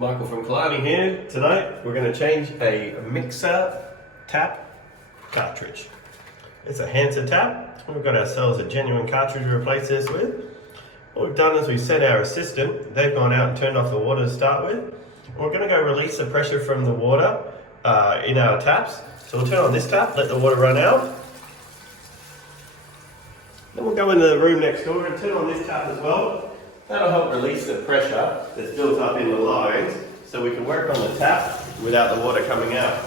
Michael from Kalani here. Tonight we're going to change a mixer tap cartridge. It's a Hansa tap. We've got ourselves a genuine cartridge to replace this with. What we've done is we sent our assistant, they've gone out and turned off the water to start with. And we're going to go release the pressure from the water in our taps. So we'll turn on this tap, let the water run out. Then we'll go into the room next door and turn on this tap as well. That'll help release the pressure that's built up in the lines so we can work on the tap without the water coming out.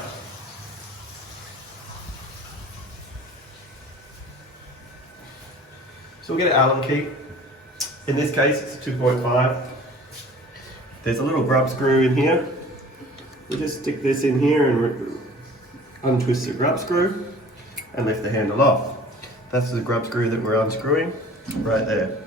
So we'll get an Allen key. In this case it's 2.5. There's a little grub screw in here. We'll just stick this in here and untwist the grub screw and lift the handle off. That's the grub screw that we're unscrewing right there.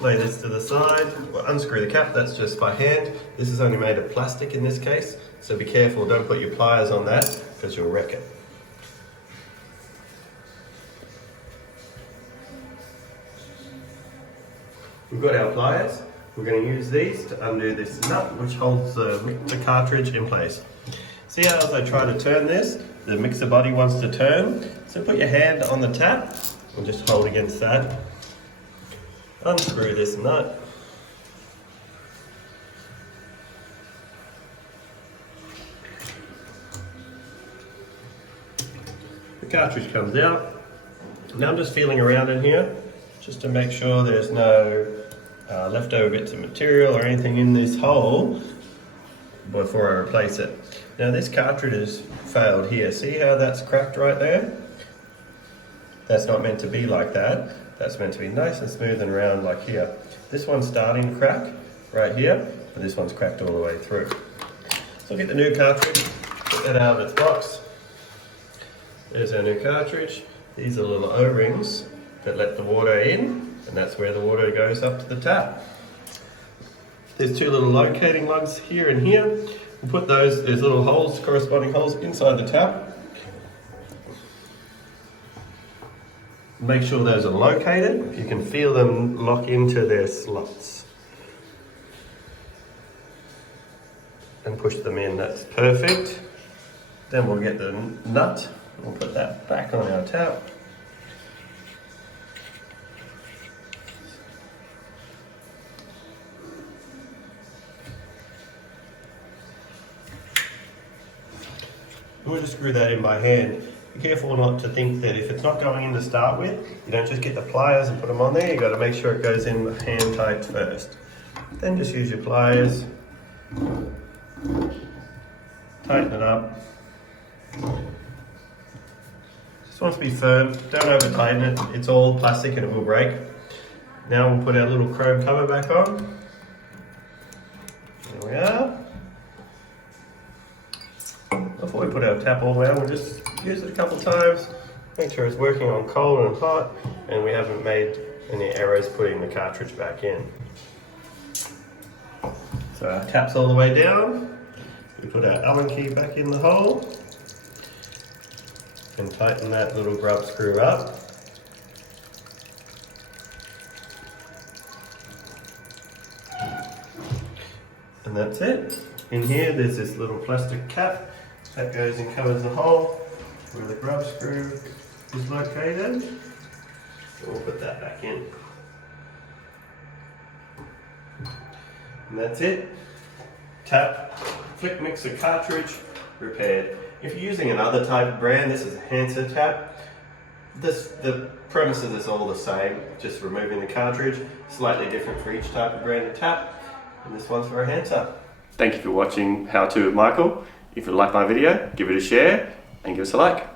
Lay this to the side, we'll unscrew the cap, that's just by hand. This is only made of plastic in this case, so be careful, don't put your pliers on that because you'll wreck it. We've got our pliers, we're going to use these to undo this nut which holds the mixer cartridge in place. See how as I try to turn this, the mixer body wants to turn, so put your hand on the tap and just hold against that. Unscrew this nut. The cartridge comes out. Now I'm just feeling around in here just to make sure there's no leftover bits of material or anything in this hole before I replace it. Now this cartridge has failed here. See how that's cracked right there? That's not meant to be like that. That's meant to be nice and smooth and round like here. This one's starting to crack right here, but this one's cracked all the way through. So I'll get the new cartridge, put that out of its box. There's our new cartridge. These are little O-rings that let the water in, and that's where the water goes up to the tap. There's two little locating lugs here and here. We'll put those, there's little holes, corresponding holes inside the tap. Make sure those are located. You can feel them lock into their slots. And push them in, that's perfect. Then we'll get the nut, we'll put that back on our tap. We'll just screw that in by hand. Be careful not to think that if it's not going in to start with, you don't just get the pliers and put them on there. You've got to make sure it goes in hand tight first. Then just use your pliers, tighten it up. This wants to be firm, don't over tighten it. It's all plastic and it will break. Now we'll put our little chrome cover back on. There we are. Before we put our tap all the way on, we'll just use it a couple of times, make sure it's working on cold and hot, and we haven't made any errors putting the cartridge back in. So our tap's all the way down, we put our Allen key back in the hole, and tighten that little grub screw up. And that's it. In here there's this little plastic cap that goes and covers the hole where the grub screw is located. So we'll put that back in. And that's it. Tap, Flick Mixer Cartridge repaired. If you're using another type of brand, this is a Hansa tap. The premise of this is all the same, just removing the cartridge, slightly different for each type of brand of tap, and this one's for a Hansa. Thank you for watching How To with Michael. If you like my video, give it a share and give us a like.